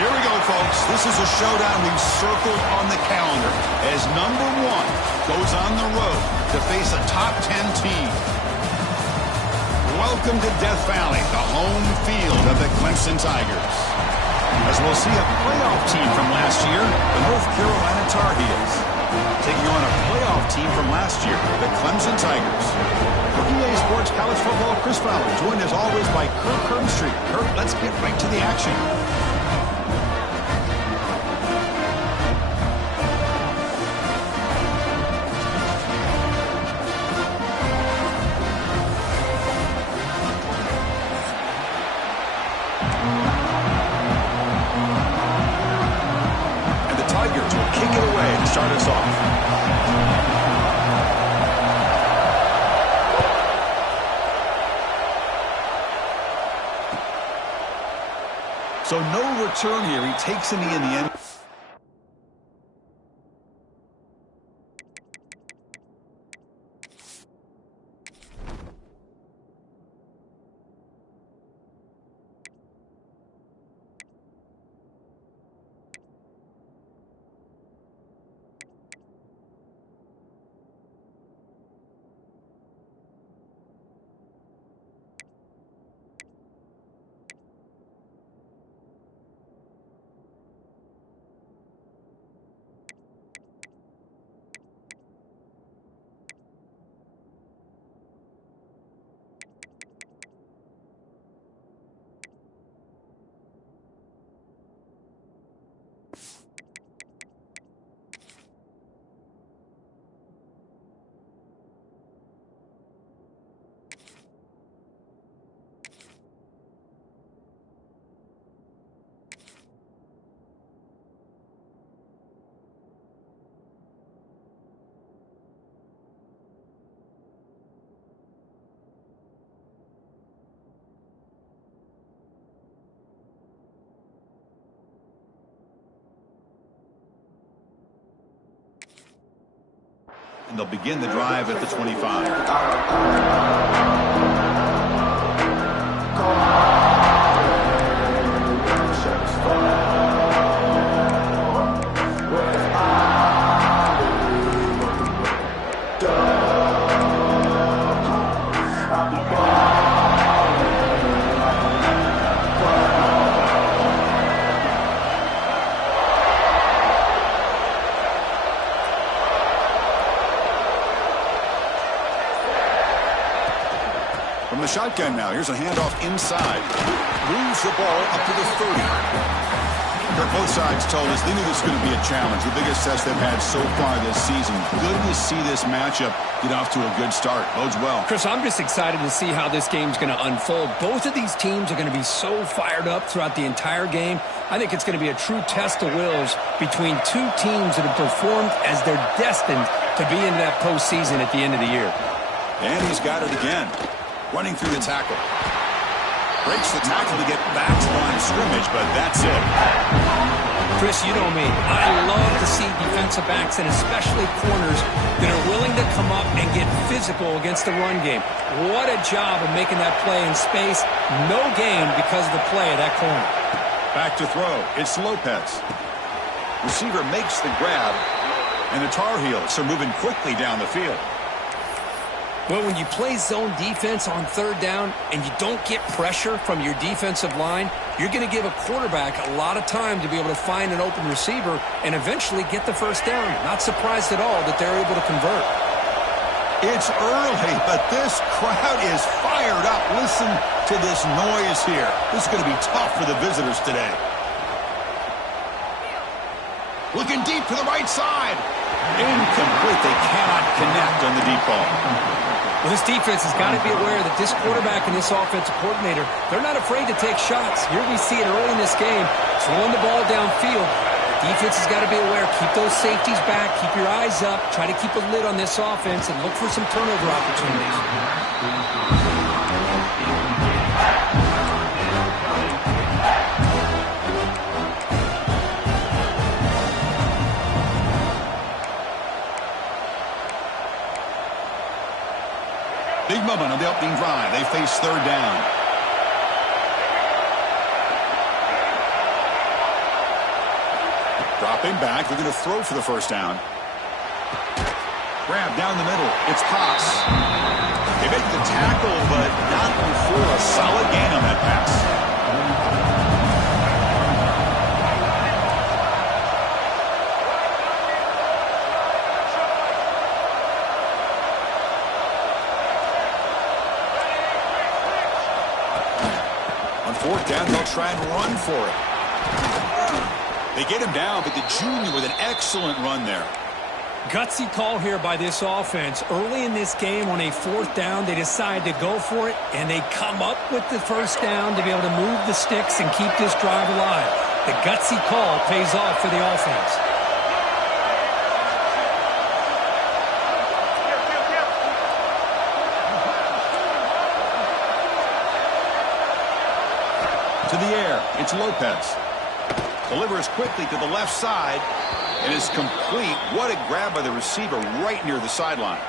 Here we go, folks. This is a showdown we've circled on the calendar as number 1 goes on the road to face a top 10 team. Welcome to Death Valley, the home field of the Clemson Tigers. As we'll see a playoff team from last year, the North Carolina Tar Heels, taking on a playoff team from last year, the Clemson Tigers. For EA Sports College Football, Chris Fowler, joined as always by Kirk Herbstreit. Kirk, let's get right to the action. Start us off. So no return here. He takes a knee in the end. And they'll begin the drive at the 25. From the shotgun now, here's a handoff inside. Moves the ball up to the 30. Both sides told us they knew this was going to be a challenge, the biggest test they've had so far this season. Good to see this matchup get off to a good start. Bodes well. Chris, I'm just excited to see how this game's going to unfold. Both of these teams are going to be so fired up throughout the entire game. I think it's going to be a true test of wills between two teams that have performed as they're destined to be in that postseason at the end of the year. And he's got it again. Running through the tackle. Breaks the tackle to get back to the line of scrimmage, but that's it. Chris, you know me. I love to see defensive backs, and especially corners, that are willing to come up and get physical against the run game. What a job of making that play in space. No gain because of the play of that corner. Back to throw. It's Lopez. Receiver makes the grab, and the Tar Heels are moving quickly down the field. Well, when you play zone defense on third down and you don't get pressure from your defensive line, you're going to give a quarterback a lot of time to be able to find an open receiver and eventually get the first down. Not surprised at all that they're able to convert. It's early, but this crowd is fired up. Listen to this noise here. This is going to be tough for the visitors today. Looking deep to the right side. Incomplete. They cannot connect on the deep ball. Well, this defense has got to be aware that this quarterback and this offensive coordinator, they're not afraid to take shots. Here we see it early in this game, throwing the ball downfield. The defense has got to be aware. Keep those safeties back. Keep your eyes up. Try to keep a lid on this offense and look for some turnover opportunities. Big moment on the opening drive. They face third down. Dropping back, they're going to throw for the first down. Grab down the middle. It's Pass. They make the tackle, but not before a solid gain on that pass. On fourth down, they'll try and run for it. They get him down, but the junior with an excellent run there. Gutsy call here by this offense. Early in this game on a fourth down, they decide to go for it, and they come up with the first down to be able to move the sticks and keep this drive alive. The gutsy call pays off for the offense. To the air, it's Lopez. Delivers quickly to the left side and is complete. What a grab by the receiver right near the sideline.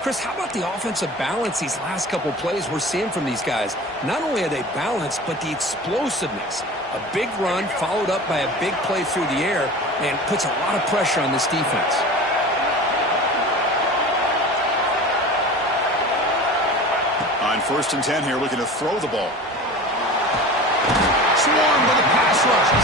Chris, how about the offensive balance these last couple plays we're seeing from these guys? Not only are they balanced, but the explosiveness. A big run followed up by a big play through the air and puts a lot of pressure on this defense. On 1st and 10 here, looking to throw the ball. Swarmed with a pass rush.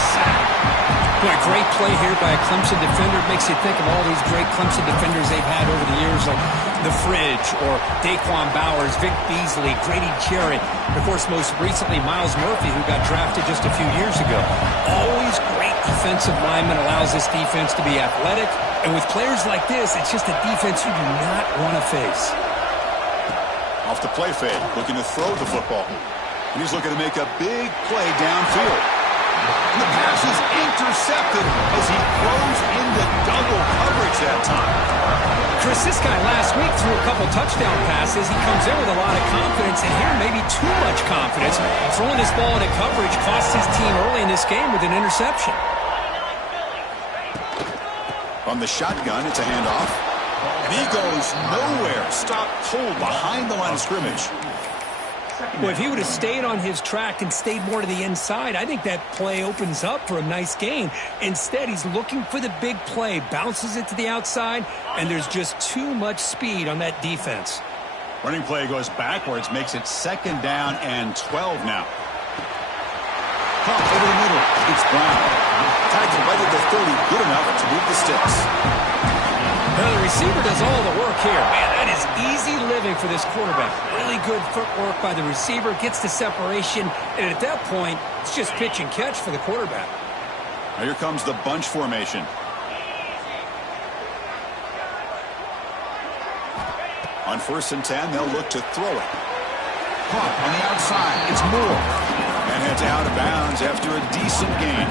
Boy, great play here by a Clemson defender. Makes you think of all these great Clemson defenders they've had over the years, like The Fridge or Daquan Bowers, Vic Beasley, Grady Jarrett. Of course, most recently, Myles Murphy, who got drafted just a few years ago. Always great defensive lineman, allows this defense to be athletic. And with players like this, it's just a defense you do not want to face. Off the play fake, looking to throw the football. And he's looking to make a big play downfield. And the pass is intercepted as he throws into double coverage that time. Chris, this guy last week threw a couple touchdown passes. He comes in with a lot of confidence, and here maybe too much confidence. Throwing this ball into coverage cost his team early in this game with an interception. From the shotgun, it's a handoff. And he goes nowhere. Stopped cold behind the line of scrimmage. Well, if he would have stayed on his track and stayed more to the inside, I think that play opens up for a nice gain. Instead, he's looking for the big play, bounces it to the outside, and there's just too much speed on that defense. Running play goes backwards, makes it 2nd down and 12 now. Pump over the middle. It's Brown. Tagged right at the 30, good enough to move the sticks. Now the receiver does all the work here. Man, that is easy living for this quarterback. Really good footwork by the receiver, gets the separation, and at that point, it's just pitch and catch for the quarterback. Now here comes the bunch formation. On 1st and 10, they'll look to throw it. Pump on the outside, it's Moore. And heads out of bounds after a decent gain.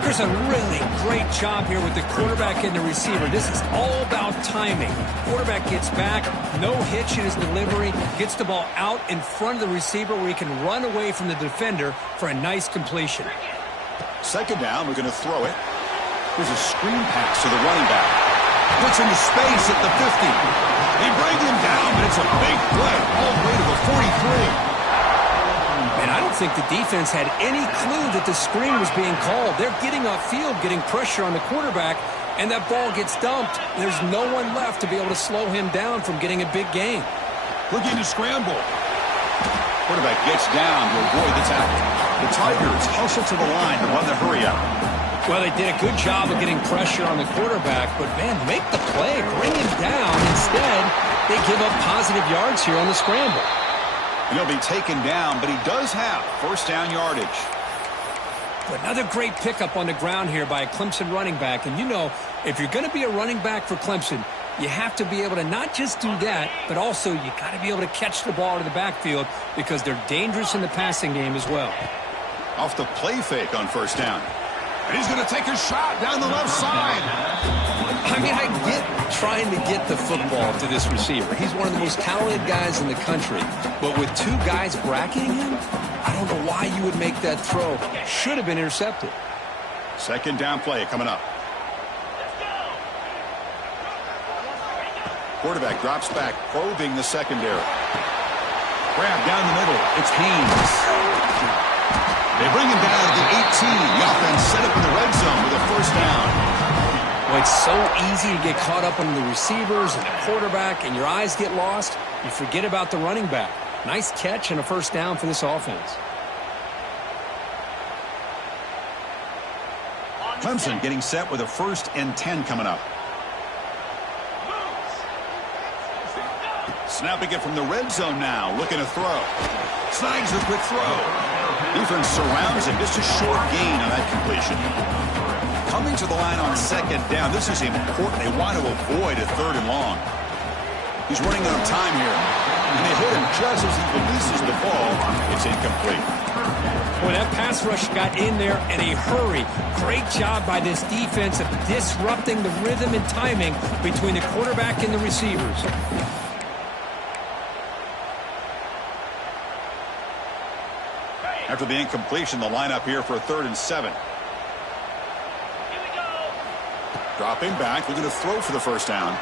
Chris, a really great job here with the quarterback and the receiver. This is all about timing. Quarterback gets back, no hitch in his delivery, gets the ball out in front of the receiver where he can run away from the defender for a nice completion. 2nd down, we're going to throw it. There's a screen pass to the running back. Puts into space at the 50. They bring him down, but it's a big play all the way to the 43. And I don't think the defense had any clue that the screen was being called. They're getting upfield, getting pressure on the quarterback, and that ball gets dumped. There's no one left to be able to slow him down from getting a big gain. Looking to scramble. Quarterback gets down to avoid the tackle. The Tigers hustle to the line to run the hurry out. Well, they did a good job of getting pressure on the quarterback, but, man, make the play, bring him down. Instead, they give up positive yards here on the scramble. And he'll be taken down, but he does have 1st down yardage. Another great pickup on the ground here by a Clemson running back. And, you know, if you're going to be a running back for Clemson, you have to be able to not just do that, but also you got to be able to catch the ball to the backfield because they're dangerous in the passing game as well. Off the play fake on 1st down. And he's going to take a shot down the left side. I mean, I get trying to get the football to this receiver. He's one of the most talented guys in the country. But with 2 guys bracketing him, I don't know why you would make that throw. Should have been intercepted. 2nd down play coming up. Quarterback drops back, probing the secondary. Grab down the middle. It's Haynes. They bring him down at the 18. The offense set up in the red zone with a 1st down. it's so easy to get caught up on the receivers and the quarterback, and your eyes get lost. You forget about the running back. Nice catch and a first down for this offense. Clemson getting set with a 1st and 10 coming up. Snapping it from the red zone now, looking to throw. Snags the quick throw. Defense surrounds him, just a short gain on that completion. Coming to the line on 2nd down, this is important. They want to avoid a 3rd and long. He's running out of time here. And they hit him just as he releases the ball. It's incomplete. Boy, that pass rush got in there in a hurry. Great job by this defense of disrupting the rhythm and timing between the quarterback and the receivers. After the incompletion, the lineup here for a 3rd and 7. Dropping back, looking to throw for the first down.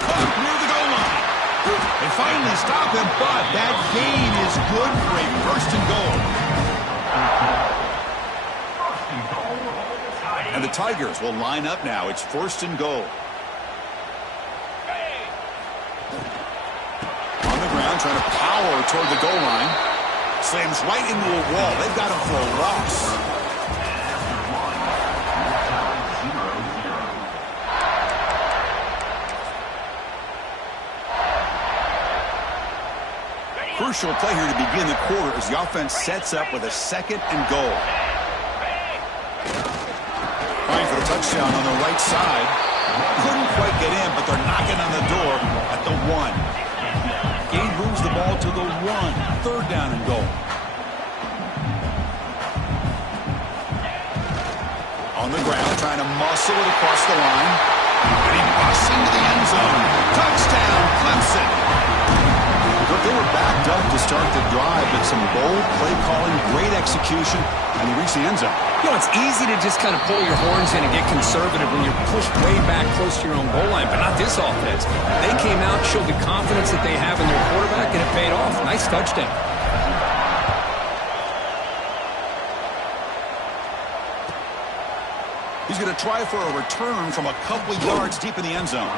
Caught near the goal line. They finally stop him, but that gain is good for a 1st and goal. And the Tigers will line up now. It's 1st and goal. On the ground, trying to power toward the goal line. Slams right into a wall. They've got him for a loss. Crucial play here to begin the quarter as the offense sets up with a 2nd and goal. Trying for the touchdown on the right side. Couldn't quite get in, but they're knocking on the door at the 1. Gain moves the ball to the 1. 3rd down and goal. On the ground, trying to muscle it across the line. And he busts into the end zone. Touchdown, Clemson. But they were backed up to start the drive, but some bold play calling, great execution, and they reached the end zone. You know, it's easy to just kind of pull your horns in and get conservative when you're pushed way back close to your own goal line, but not this offense. They came out, showed the confidence that they have in their quarterback, and it paid off. Nice touchdown. He's going to try for a return from a couple yards deep in the end zone.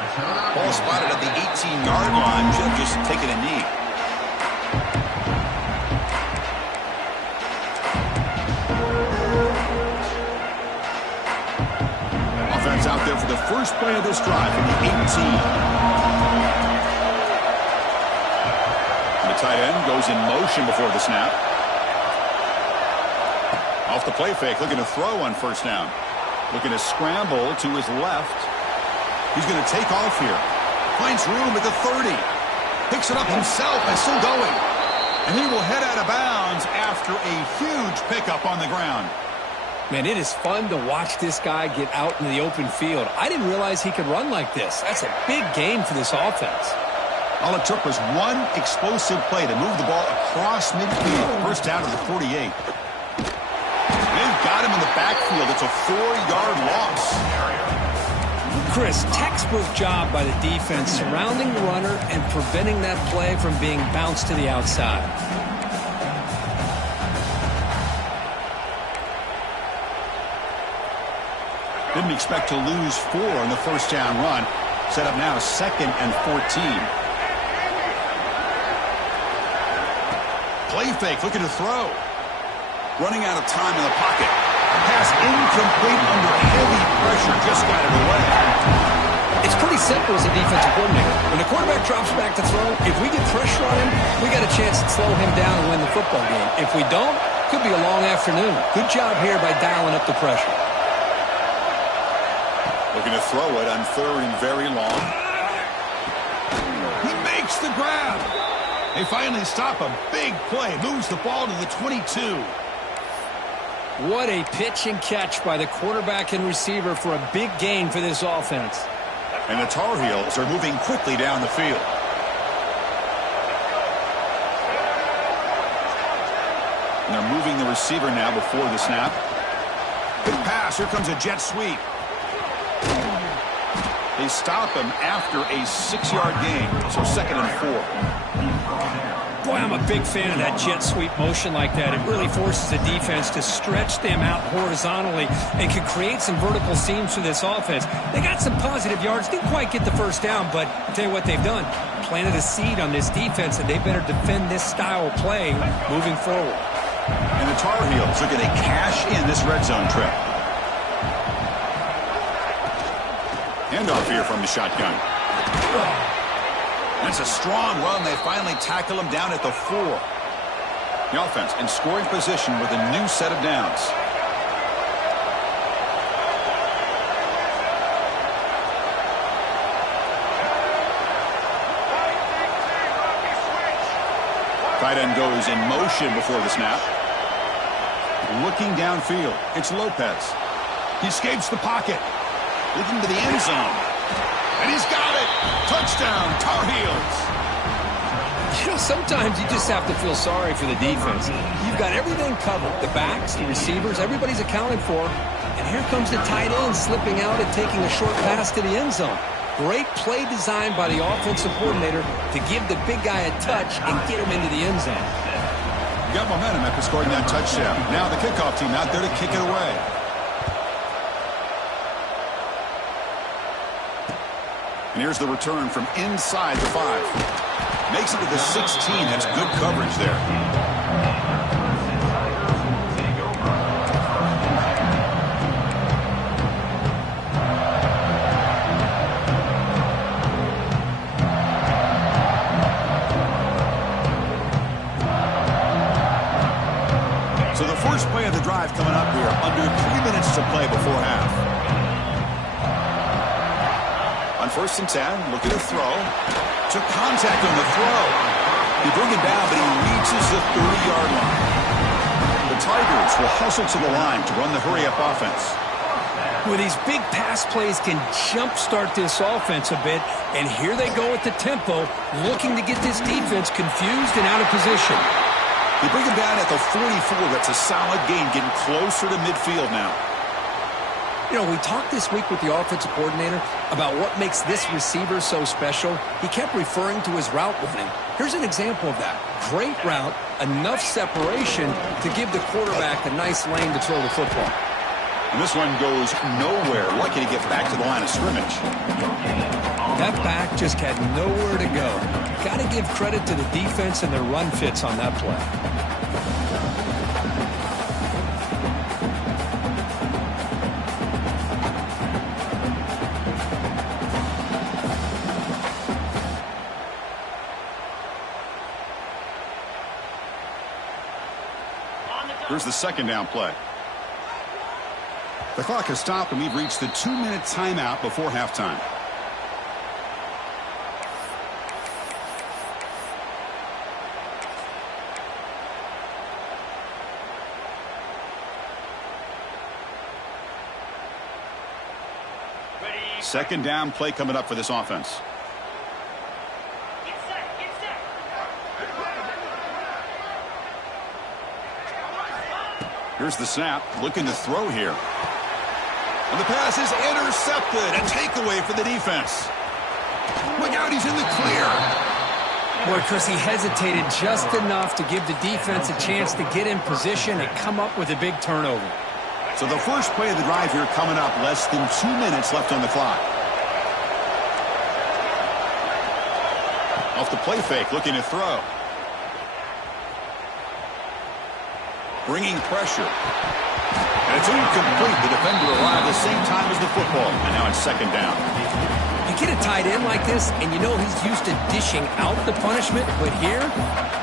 Ball spotted at the 18-yard line. Should have just taken a knee. Offense out there for the first play of this drive from the 18. And the tight end goes in motion before the snap. Off the play fake, looking to throw on 1st down. Looking to scramble to his left. He's going to take off here. Finds room at the 30. Picks it up himself and still going. And he will head out of bounds after a huge pickup on the ground. Man, it is fun to watch this guy get out in the open field. I didn't realize he could run like this. That's a big gain for this offense. All it took was one explosive play to move the ball across midfield. First down to the 48. They've got him in the backfield. It's a 4-yard loss. Chris, textbook job by the defense surrounding the runner and preventing that play from being bounced to the outside. Didn't expect to lose 4 on the first down run. Set up now 2nd and 14. Play fake, looking to throw. Running out of time in the pocket. Pass incomplete under heavy pressure. Just got it away. It's pretty simple as a defensive coordinator. When the quarterback drops back to throw, if we get pressure on him, we got a chance to slow him down and win the football game. If we don't, could be a long afternoon. Good job here by dialing up the pressure. Looking to throw it on 3rd and very long. He makes the grab. They finally stop a big play. Moves the ball to the 22. What a pitch and catch by the quarterback and receiver for a big gain for this offense. And the Tar Heels are moving quickly down the field. And they're moving the receiver now before the snap. Big pass. Here comes a jet sweep. They stop him after a 6-yard gain. So 2nd and 4. Boy, I'm a big fan of that jet sweep motion like that. It really forces the defense to stretch them out horizontally and can create some vertical seams for this offense. They got some positive yards, didn't quite get the first down, but I'll tell you what they've done. Planted a seed on this defense, and they better defend this style of play moving forward. And the Tar Heels are going to cash in this red zone trip. Handoff here from the shotgun. That's a strong run. They finally tackle him down at the 4. The offense in scoring position with a new set of downs. Tight end goes in motion before the snap. Looking downfield, it's Lopez. He escapes the pocket. Looking to the end zone. And he's got it. Touchdown, Tar Heels. You know, sometimes you just have to feel sorry for the defense. You've got everything covered. The backs, the receivers, everybody's accounted for. And here comes the tight end slipping out and taking a short pass to the end zone. Great play design by the offensive coordinator to give the big guy a touch and get him into the end zone. Got momentum after scoring that touchdown. Now the kickoff team out there to kick it away. And here's the return from inside the 5. Makes it to the 16. That's good coverage there. So the first play of the drive coming up here. Under 3 minutes to play before half. On 1st and 10, look at the throw. Took contact on the throw. He bring it down, but he reaches the 30-yard line. The Tigers will hustle to the line to run the hurry-up offense. Well, these big pass plays can jumpstart this offense a bit, and here they go at the tempo, looking to get this defense confused and out of position. They bring him down at the 44. That's a solid gain, getting closer to midfield now. You know, we talked this week with the offensive coordinator about what makes this receiver so special. He kept referring to his route running. Here's an example of that. Great route, enough separation to give the quarterback a nice lane to throw the football. And this one goes nowhere. Lucky to get back to the line of scrimmage. That back just had nowhere to go. Got to give credit to the defense and their run fits on that play. Here's the second down play. The clock has stopped, and we've reached the 2-minute timeout before halftime. Second down play coming up for this offense. Here's the snap, looking to throw here. And the pass is intercepted. A takeaway for the defense. Look out, he's in the clear. Boy, Chris, he hesitated just enough to give the defense a chance to get in position and come up with a big turnover. So the first play of the drive here coming up, less than 2 minutes left on the clock. Off the play fake, looking to throw. Bringing pressure. And it's incomplete. The defender arrived at the same time as the football. And now it's second down. You get a tight end like this, and you know he's used to dishing out the punishment, but here,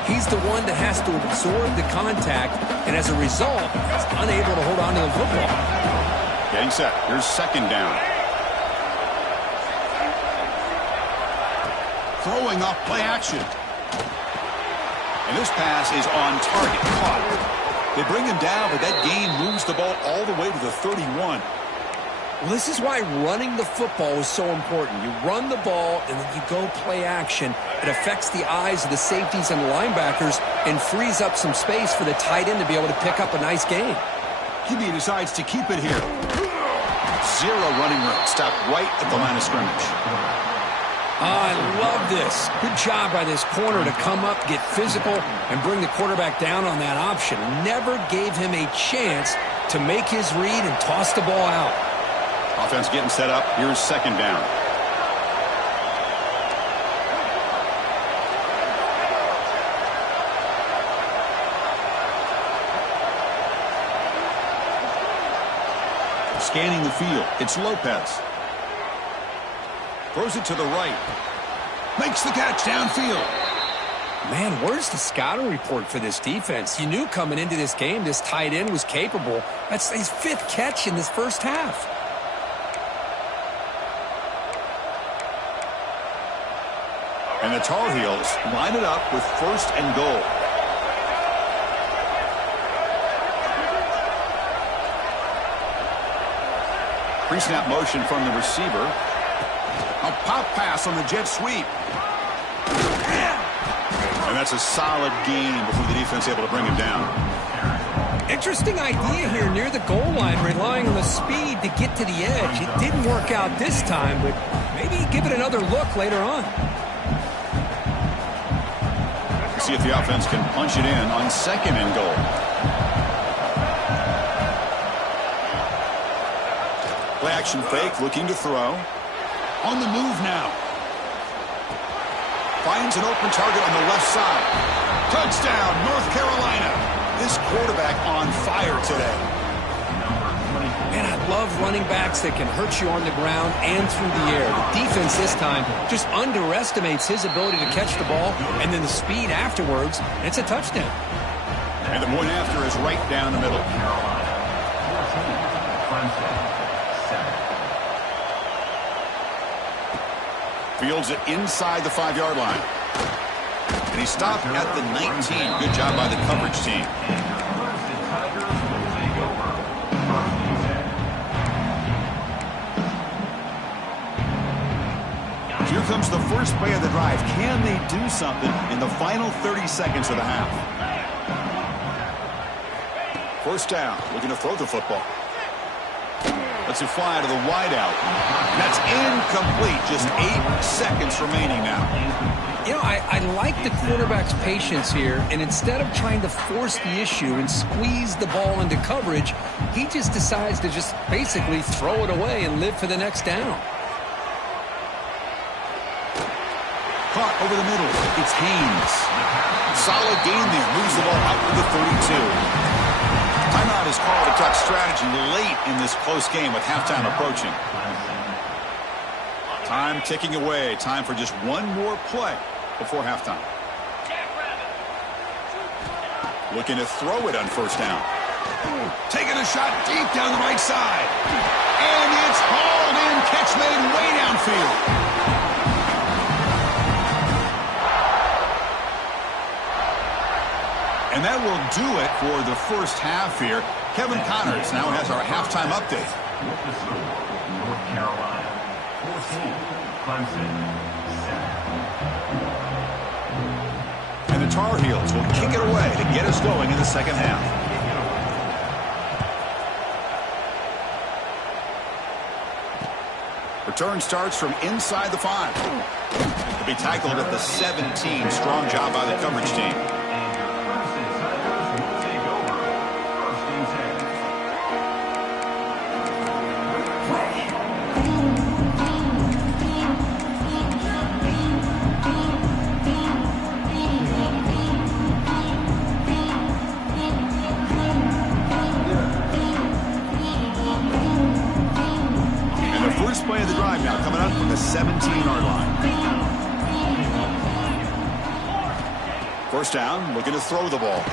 he's the one that has to absorb the contact, and as a result, he's unable to hold on to the football. Getting set. Here's second down. Throwing off play action. And this pass is on target. Caught. They bring him down, but that gain moves the ball all the way to the 31. Well, this is why running the football is so important. You run the ball, and then you go play action. It affects the eyes of the safeties and the linebackers and frees up some space for the tight end to be able to pick up a nice gain. QB decides to keep it here. Zero running room. Stopped right at the line of scrimmage. I love this. Good job by this corner to come up, get physical, and bring the quarterback down on that option. Never gave him a chance to make his read and toss the ball out. Offense getting set up. Here's second down. Scanning the field. It's Lopez. Throws it to the right. Makes the catch downfield. Man, where's the scouting report for this defense? You knew coming into this game this tight end was capable. That's his 5th catch in this first half. And the Tar Heels line it up with 1st and goal. Pre-snap motion from the receiver. A pop pass on the jet sweep. And that's a solid gain before the defense able to bring him down. Interesting idea here near the goal line, relying on the speed to get to the edge. It didn't work out this time, but maybe give it another look later on. See if the offense can punch it in on 2nd and goal. Play action fake, looking to throw. On the move now. Finds an open target on the left side. Touchdown, North Carolina. This quarterback on fire today. Man, I love running backs that can hurt you on the ground and through the air. The defense this time just underestimates his ability to catch the ball, and then the speed afterwards, and it's a touchdown. And the point after is right down the middle. Fields it inside the 5-yard line. And he stopped at the 19. Good job by the coverage team. Here comes the first play of the drive. Can they do something in the final 30 seconds of the half? First down, looking to throw the football. Lets it fly to the wideout. That's incomplete. Just 8 seconds remaining now. You know, I like the quarterback's patience here, and instead of trying to force the issue and squeeze the ball into coverage, he just decides to just basically throw it away and live for the next down. Caught over the middle. It's Haynes. Solid gain there. Moves the ball up to the 32. Timeout is called to talk strategy late in this close game with halftime approaching. Time ticking away. Time for just one more play before halftime. Looking to throw it on first down. Taking a shot deep down the right side. And it's hauled in. Catch made way downfield. And that will do it for the first half here. Kevin Connors now has our halftime update. North Carolina, 14, Clemson, 7. And the Tar Heels will kick it away to get us going in the second half. Return starts from inside the 5. He'll be tackled at the 17. Strong job by the coverage team. Play of the drive now coming up from the 17-yard line. First down, looking to throw the ball.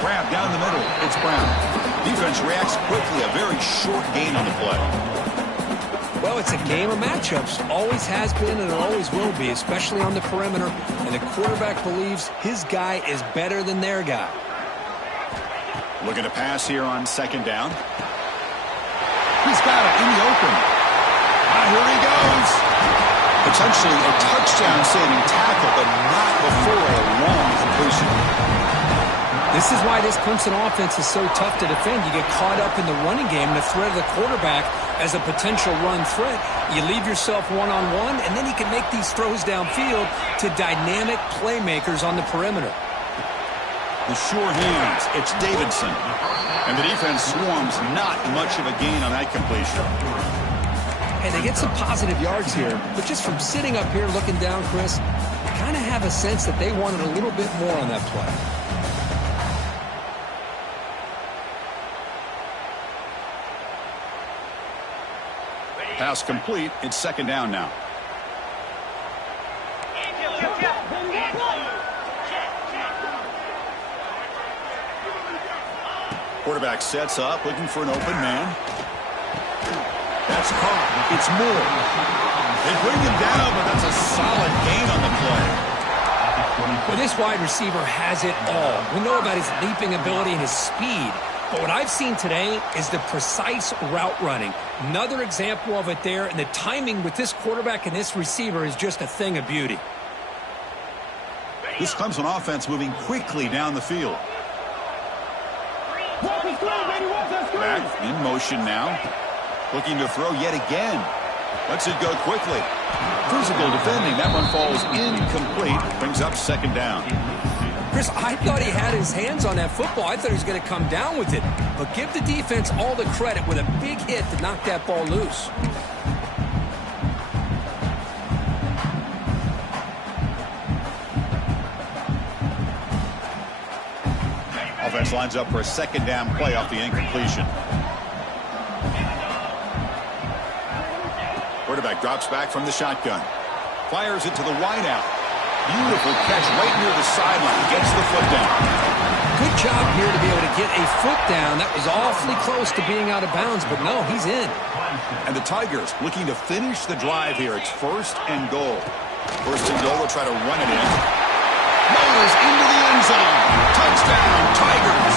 Grab down the middle. It's Brown. Defense reacts quickly. A very short gain on the play. Well, it's a game of matchups. Always has been and it always will be, especially on the perimeter. And the quarterback believes his guy is better than their guy. Looking to pass here on second down. He's got it in the open. Here he goes. Potentially a touchdown-saving tackle, but not before a long completion. This is why this Clemson offense is so tough to defend. You get caught up in the running game and the threat of the quarterback as a potential run threat. You leave yourself one-on-one, and then you can make these throws downfield to dynamic playmakers on the perimeter. The sure hands, it's Davidson. And the defense swarms, not much of a gain on that completion. And they get some positive yards here, but just from sitting up here looking down, Chris, you kind of have a sense that they wanted a little bit more on that play. Pass complete. It's second down now. Quarterback sets up, looking for an open man. That's caught. It's Moore. They bring him down, but that's a solid gain on the play. Well, this wide receiver has it all. We know about his leaping ability and his speed. But what I've seen today is the precise route running. Another example of it there, and the timing with this quarterback and this receiver is just a thing of beauty. This Clemson offense moving quickly down the field. Back in motion now. Looking to throw yet again. Lets it go quickly. Physical defending. That one falls incomplete. Brings up second down. Chris, I thought he had his hands on that football. I thought he was going to come down with it. But give the defense all the credit with a big hit to knock that ball loose. Offense lines up for a second down play off the incompletion. Quarterback drops back from the shotgun. Fires it to the wideout. Beautiful catch right near the sideline. Gets the foot down. Good job here to be able to get a foot down. That was awfully close to being out of bounds, but no, he's in. And the Tigers looking to finish the drive here. It's first and goal. First and goal, will try to run it in. Motors into the end zone. Touchdown, Tigers.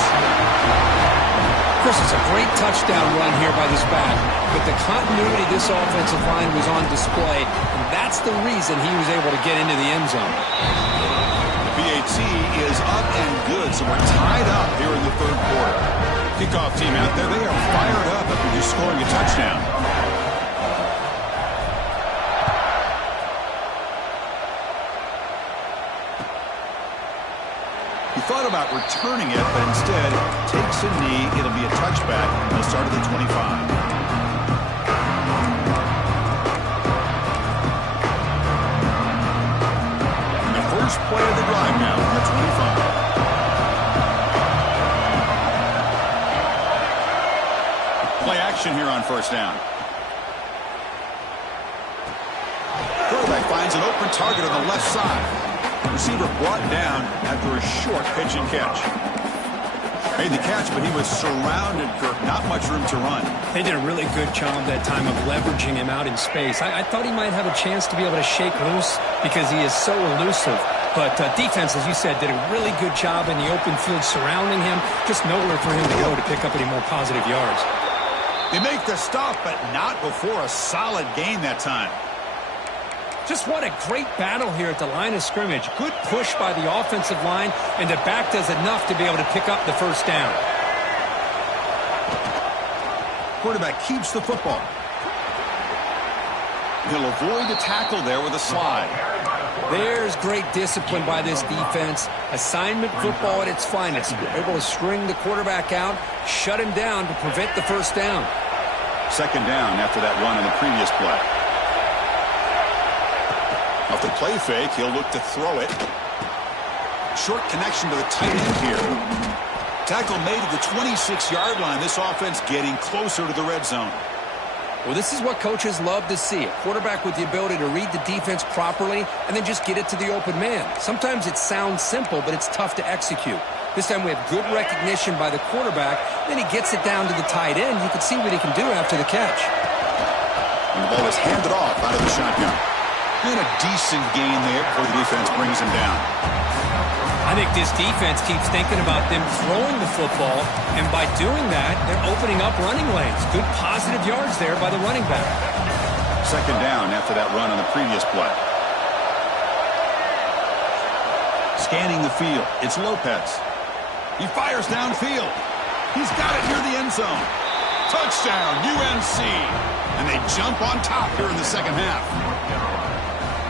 Chris, it's a great touchdown run here by this back, but the continuity of this offensive line was on display, and that's the reason he was able to get into the end zone. The PAT is up and good, so we're tied up here in the third quarter. Kickoff team out there, they are fired up after just scoring a touchdown. He thought about returning it, but instead takes a knee. It'll be a touchback. He'll start at the 25. And the first play of the drive now on the 25. Play action here on first down. Quarterback finds an open target on the left side. Receiver brought down after a short pitch and catch. Made the catch, but he was surrounded, Kirk. Not much room to run. They did a really good job that time of leveraging him out in space. I thought he might have a chance to be able to shake loose because he is so elusive. But defense, as you said, did a really good job in the open field surrounding him. Just nowhere for him to go to pick up any more positive yards. They make the stop, but not before a solid gain that time. Just what a great battle here at the line of scrimmage. Good push by the offensive line, and the back does enough to be able to pick up the first down. Quarterback keeps the football. He'll avoid the tackle there with a slide. There's great discipline by this defense. Assignment football at its finest. They're able to string the quarterback out, shut him down to prevent the first down. Second down after that run in the previous play. Off the play fake, he'll look to throw it. Short connection to the tight end here. Tackle made at the 26-yard line. This offense getting closer to the red zone. Well, this is what coaches love to see. A quarterback with the ability to read the defense properly and then just get it to the open man. Sometimes it sounds simple, but it's tough to execute. This time we have good recognition by the quarterback. Then he gets it down to the tight end. You can see what he can do after the catch. And the ball is handed off out of the shotgun. And a decent gain there before the defense brings him down. I think this defense keeps thinking about them throwing the football, and by doing that, they're opening up running lanes. Good positive yards there by the running back. Second down after that run on the previous play. Scanning the field, it's Lopez. He fires downfield. He's got it near the end zone. Touchdown, UNC. And they jump on top here in the second half.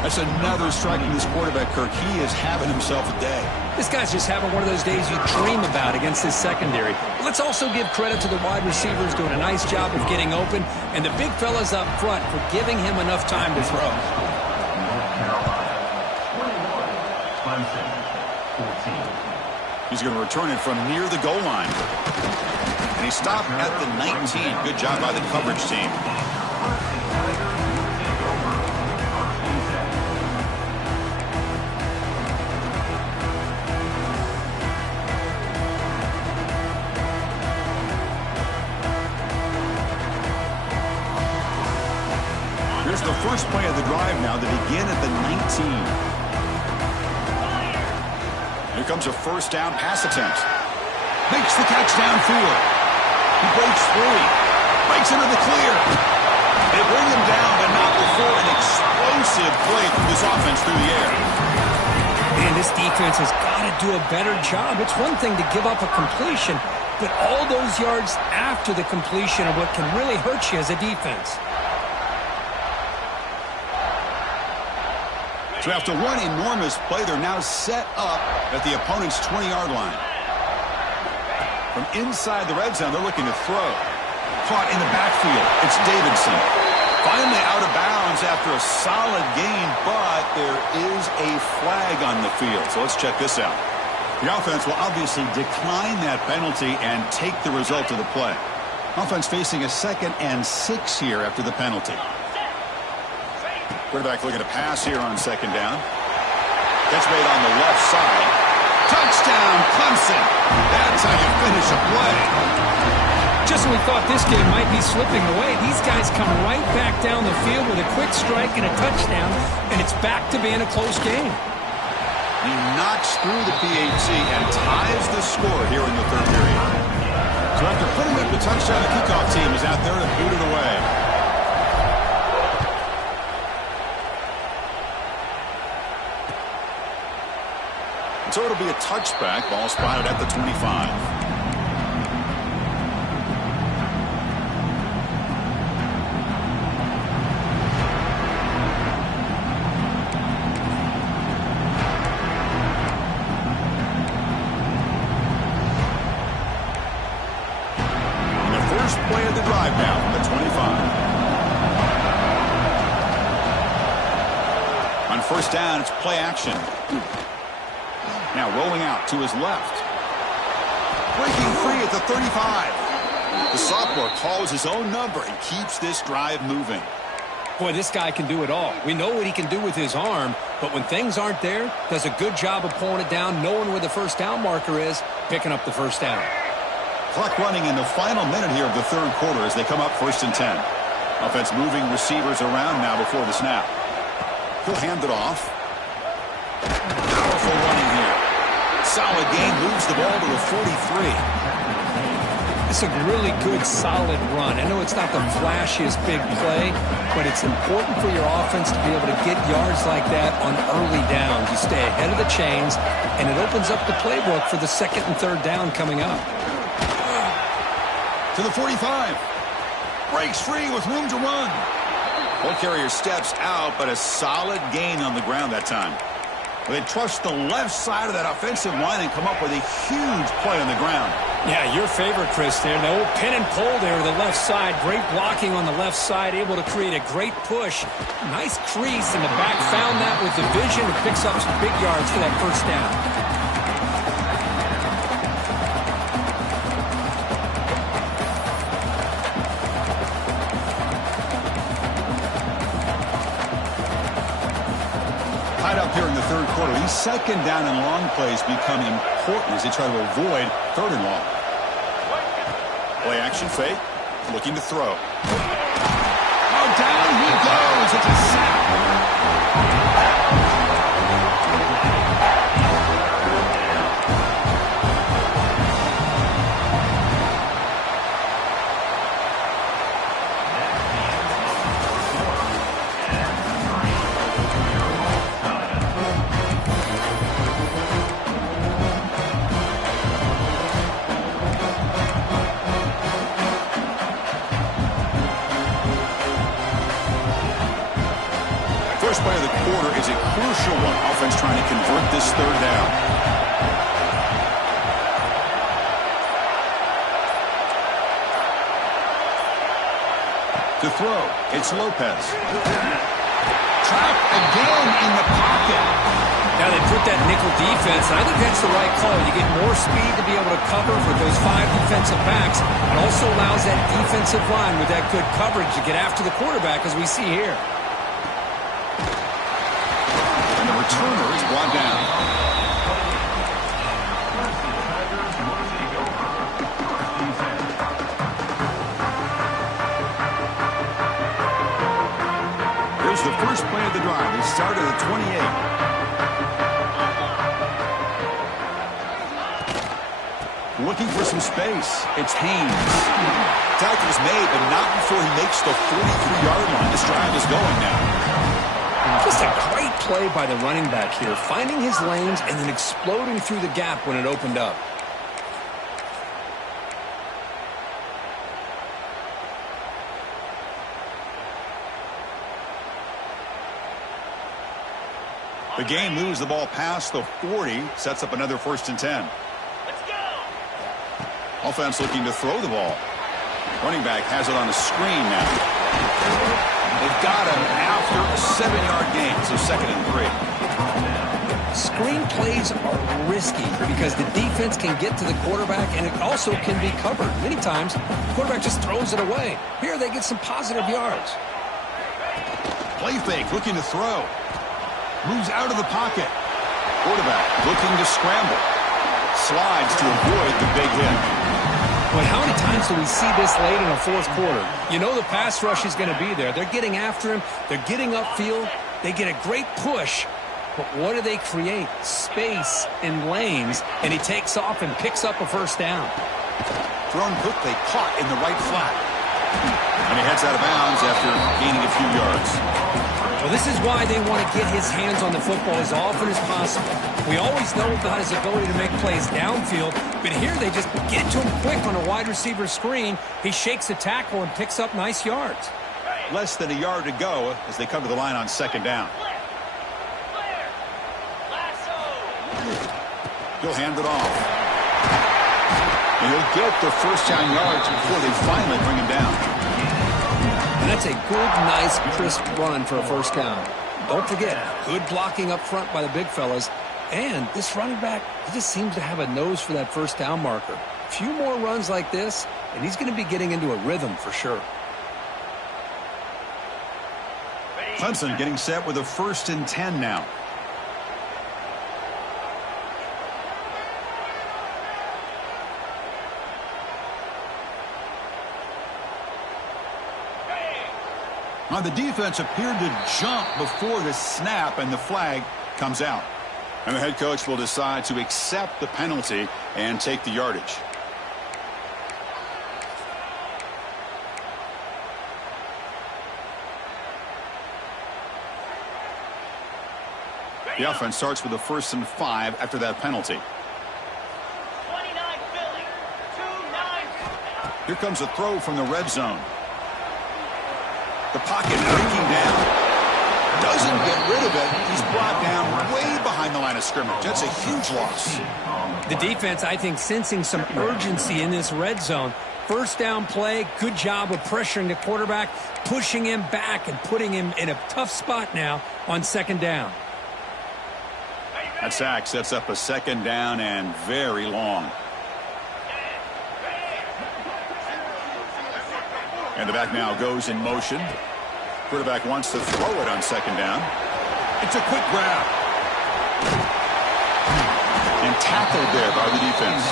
That's another strike from this quarterback, Kirk. He is having himself a day. This guy's just having one of those days you dream about against his secondary. But let's also give credit to the wide receivers doing a nice job of getting open, and the big fellas up front for giving him enough time to throw. North Carolina, 21. Clemson, 14. He's going to return it from near the goal line. And he stopped at the 19. Good job by the coverage team. Here's the first play of the drive now to begin at the 19. Here comes a first down pass attempt. Makes the catch downfield. He breaks free. Breaks into the clear. They bring him down, but not before an explosive play from this offense through the air. Man, this defense has got to do a better job. It's one thing to give up a completion, but all those yards after the completion are what can really hurt you as a defense. So after one enormous play, they're now set up at the opponent's 20-yard line. From inside the red zone, they're looking to throw. Caught in the backfield. It's Davidson. Finally out of bounds after a solid gain, but there is a flag on the field. So let's check this out. The offense will obviously decline that penalty and take the result of the play. Offense facing a 2nd and 6 here after the penalty. Quarterback looking to pass here on 2nd down. Catch made on the left side. Touchdown, Clemson. That's how you finish a play. Just when we thought this game might be slipping away, these guys come right back down the field with a quick strike and a touchdown, and it's back to being a close game. He knocks through the PAT and ties the score here in the 3rd period. So after putting up the touchdown, the kickoff team is out there to boot it away. So it'll be a touchback. Ball spotted at the 25. And the first play of the drive now from the 25. On first down, it's play action. Now rolling out to his left. Breaking free at the 35. The sophomore calls his own number and keeps this drive moving. Boy, this guy can do it all. We know what he can do with his arm, but when things aren't there, does a good job of pulling it down, knowing where the first down marker is, picking up the first down. Clock running in the final minute here of the 3rd quarter as they come up 1st and 10. Offense moving receivers around now before the snap. He'll hand it off. Powerful running here. Solid gain, moves the ball to the 43. It's a really good, solid run. I know it's not the flashiest big play, but it's important for your offense to be able to get yards like that on early downs. You stay ahead of the chains, and it opens up the playbook for the 2nd and 3rd down coming up. To the 45. Breaks free with room to run. Ball carrier steps out, but a solid gain on the ground that time. They trust the left side of that offensive line and come up with a huge play on the ground. Yeah, your favorite, Chris, there. No pin and pull there to the left side. Great blocking on the left side, able to create a great push. Nice crease in the back. Found that with the vision and picks up some big yards for that first down. Up here in the 3rd quarter, these 2nd down and long plays become important as they try to avoid 3rd and long. Play action fake, looking to throw. Oh, down he goes. It's a sack. first play of the quarter is a crucial one. Offense trying to convert this third down. To throw, it's Lopez. Trapped again in the pocket. Now they put that nickel defense, and I think that's the right call. You get more speed to be able to cover for those 5 defensive backs. It also allows that defensive line with that good coverage to get after the quarterback, as we see here. And the returner is brought down. Here's the first play of the drive. They start at the 28. Looking for some space. It's Haynes. Tackle is made, but not before he makes the 43-yard line. This drive is going now. Just a great play by the running back here, finding his lanes and then exploding through the gap when it opened up. The game moves the ball past the 40, sets up another 1st and 10. Offense looking to throw the ball. Running back has it on a screen now. They've got him after a 7-yard gain, so 2nd and 3. Screen plays are risky because the defense can get to the quarterback, and it also can be covered. Many times, the quarterback just throws it away. Here, they get some positive yards. Play fake, looking to throw. Moves out of the pocket. Quarterback looking to scramble. Slides to avoid the big hit. But how many times do we see this late in the 4th quarter? You know the pass rush is going to be there. They're getting after him. They're getting upfield. They get a great push. But what do they create? Space and lanes. And he takes off and picks up a 1st down. Thrown quickly, caught in the right flat. And he heads out of bounds after gaining a few yards. Well, this is why they want to get his hands on the football as often as possible. We always know about his ability to make plays downfield, but here they just get to him quick on a wide receiver screen. He shakes the tackle and picks up nice yards. Less than a yard to go as they come to the line on 2nd down. He'll hand it off. And he'll get the 1st down yards before they finally bring him down. And that's a good, nice, crisp run for a 1st down. Don't forget, good blocking up front by the big fellas. And this running back, he just seems to have a nose for that 1st down marker. A few more runs like this, and he's going to be getting into a rhythm for sure. Clemson getting set with a 1st and 10 now. Now the defense appeared to jump before the snap, and the flag comes out. And the head coach will decide to accept the penalty and take the yardage. The offense starts with a 1st and 5 after that penalty. 29 Philly, 2-9. Here comes a throw from the red zone. The pocket breaking down. Doesn't get rid of it. He's brought down way behind the line of scrimmage. That's a huge loss. The defense, I think, sensing some urgency in this red zone. 1st down play, good job of pressuring the quarterback, pushing him back and putting him in a tough spot now on 2nd down. That sack sets up a 2nd down and very long. And the back now goes in motion. Quarterback wants to throw it on 2nd down. It's a quick grab. And tackled there by the defense.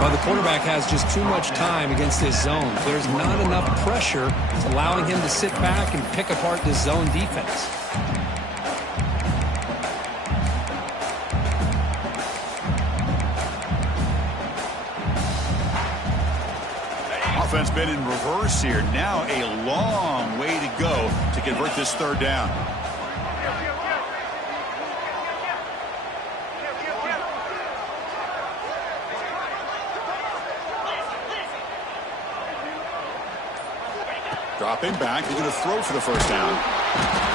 Well, the quarterback has just too much time against this zone. There's not enough pressure. It's allowing him to sit back and pick apart this zone defense. Offense been in reverse here. Now a long way to go to convert this 3rd down. Dropping back. He's going to throw for the 1st down.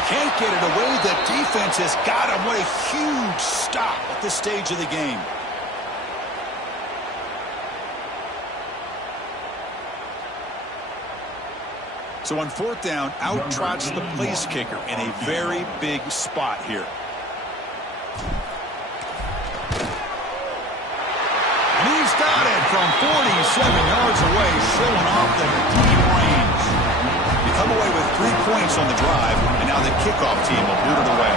Can't get it away. The defense has got him. What a huge stop at this stage of the game. So on fourth down, out trots the place kicker in a very big spot here. And he's got it from 47 yards away, showing off the deep range. You come away with 3 points on the drive, and now the kickoff team will boot it away.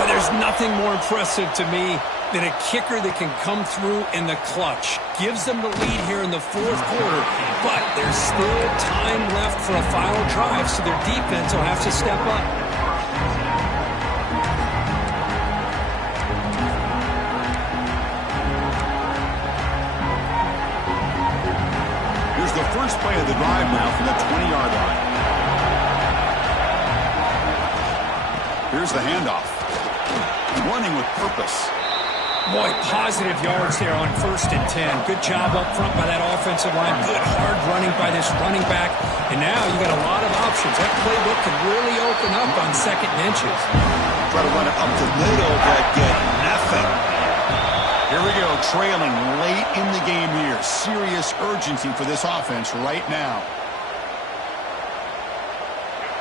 Well, there's nothing more impressive to me than a kicker that can come through in the clutch. Gives them the lead here in the fourth quarter, but there's still time left for a final drive, so their defense will have to step up. Here's the first play of the drive now from the 20-yard line. Here's the handoff. Running with purpose. Boy, positive yards there on 1st and 10. Good job up front by that offensive line. Good hard running by this running back. And now you got a lot of options. That playbook can really open up on 2nd and inches. Try to run it up the middle, but get nothing. Here we go, trailing late in the game here. Serious urgency for this offense right now.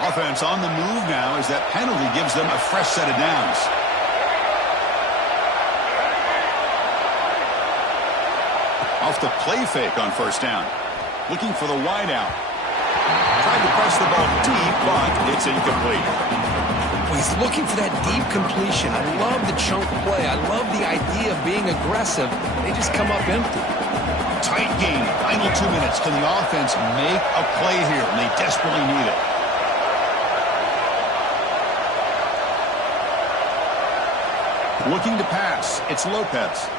Offense on the move now as that penalty gives them a fresh set of downs. Off the play fake on 1st down. Looking for the wide out. Tried to press the ball deep, but it's incomplete. Well, he's looking for that deep completion. I love the chunk play. I love the idea of being aggressive. They just come up empty. Tight game. Final 2 minutes. Can the offense make a play here? And they desperately need it. Looking to pass. It's Lopez.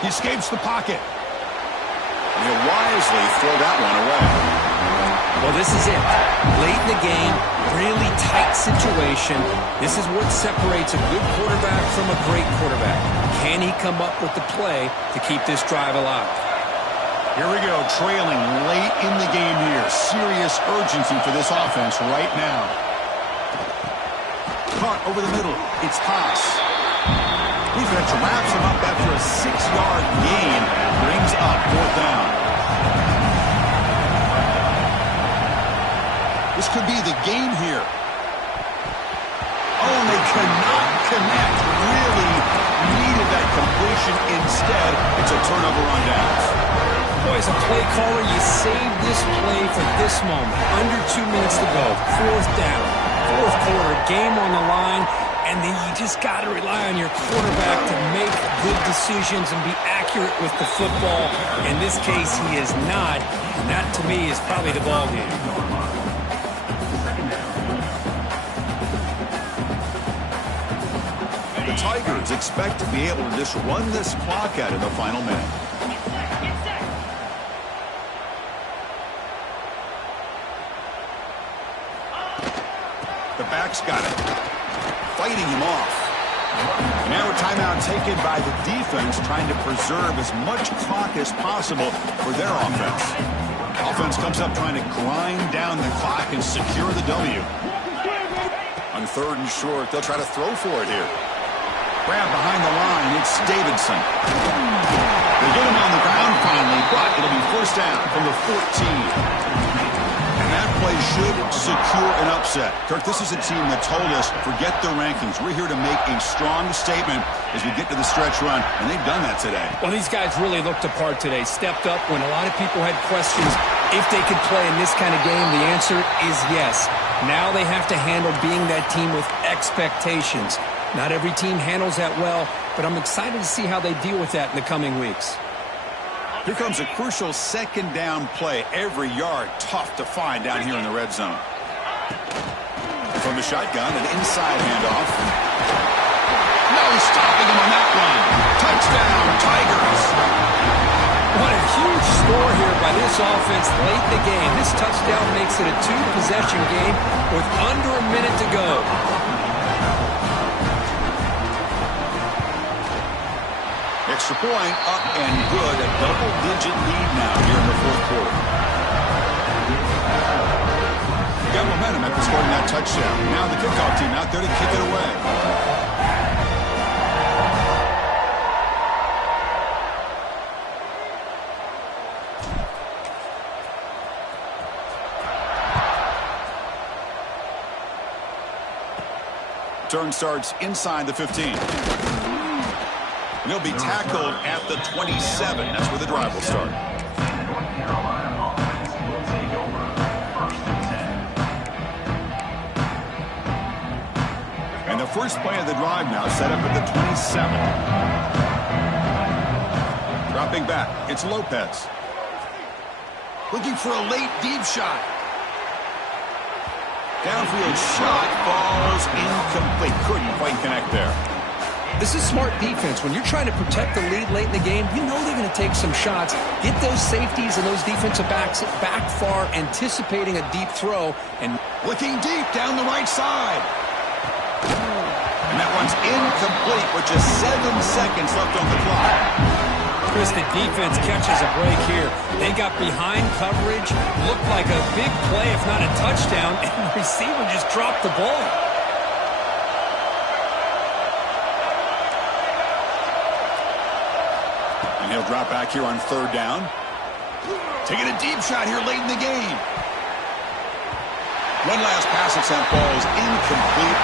He escapes the pocket. And he'll wisely throw that one away. Well, this is it. Late in the game, really tight situation. This is what separates a good quarterback from a great quarterback. Can he come up with the play to keep this drive alive? Here we go, trailing late in the game here. Serious urgency for this offense right now. Caught over the middle. It's Haas. Defense wraps him up after a 6-yard gain. Brings up 4th down. This could be the game here. Oh, they cannot connect. Really needed that completion. Instead, it's a turnover on downs. Boy, as a play caller, you save this play for this moment. Under 2 minutes to go. 4th down. 4th quarter, game on the line. And then you just got to rely on your quarterback to make good decisions and be accurate with the football. In this case, he is not. And that, to me, is probably the ball game. The Tigers expect to be able to just run this clock out in the final minute. The back's got it. Fighting him off. Now a timeout taken by the defense, trying to preserve as much clock as possible for their offense. Offense comes up trying to grind down the clock and secure the W. On 3rd and short, they'll try to throw for it here. Grab behind the line, it's Davidson. They get him on the ground finally, but it'll be 1st down from the 14. And that play should secure an upset. Kirk, this is a team that told us, forget the rankings. We're here to make a strong statement as we get to the stretch run, and they've done that today. Well, these guys really looked apart today. Stepped up when a lot of people had questions if they could play in this kind of game. The answer is yes. Now they have to handle being that team with expectations. Not every team handles that well, but I'm excited to see how they deal with that in the coming weeks. Here comes a crucial 2nd down play. Every yard tough to find down here in the red zone. From the shotgun, an inside handoff. No stopping him on that one. Touchdown, Tigers. What a huge score here by this offense late in the game. This touchdown makes it a 2-possession game with under a minute to go. Extra point, up and good. A double-digit lead now here in the 4th quarter. got momentum after scoring that touchdown. Now the kickoff team out there to kick it away. Turn starts inside the 15. And he'll be tackled at the 27. That's where the drive will start. North Carolina offense will take over 1st and 10. And the first play of the drive now set up at the 27. Dropping back, it's Lopez. Looking for a late deep shot. Downfield shot falls incomplete. Couldn't quite connect there. This is smart defense. When you're trying to protect the lead late in the game, you know they're going to take some shots. Get those safeties and those defensive backs back far, anticipating a deep throw. And looking deep down the right side. And that one's incomplete with just 7 seconds left on the clock. Chris, the defense catches a break here. They got behind coverage, looked like a big play, if not a touchdown, and the receiver just dropped the ball. And he'll drop back here on 3rd down. Taking a deep shot here late in the game. One last pass attempt falls incomplete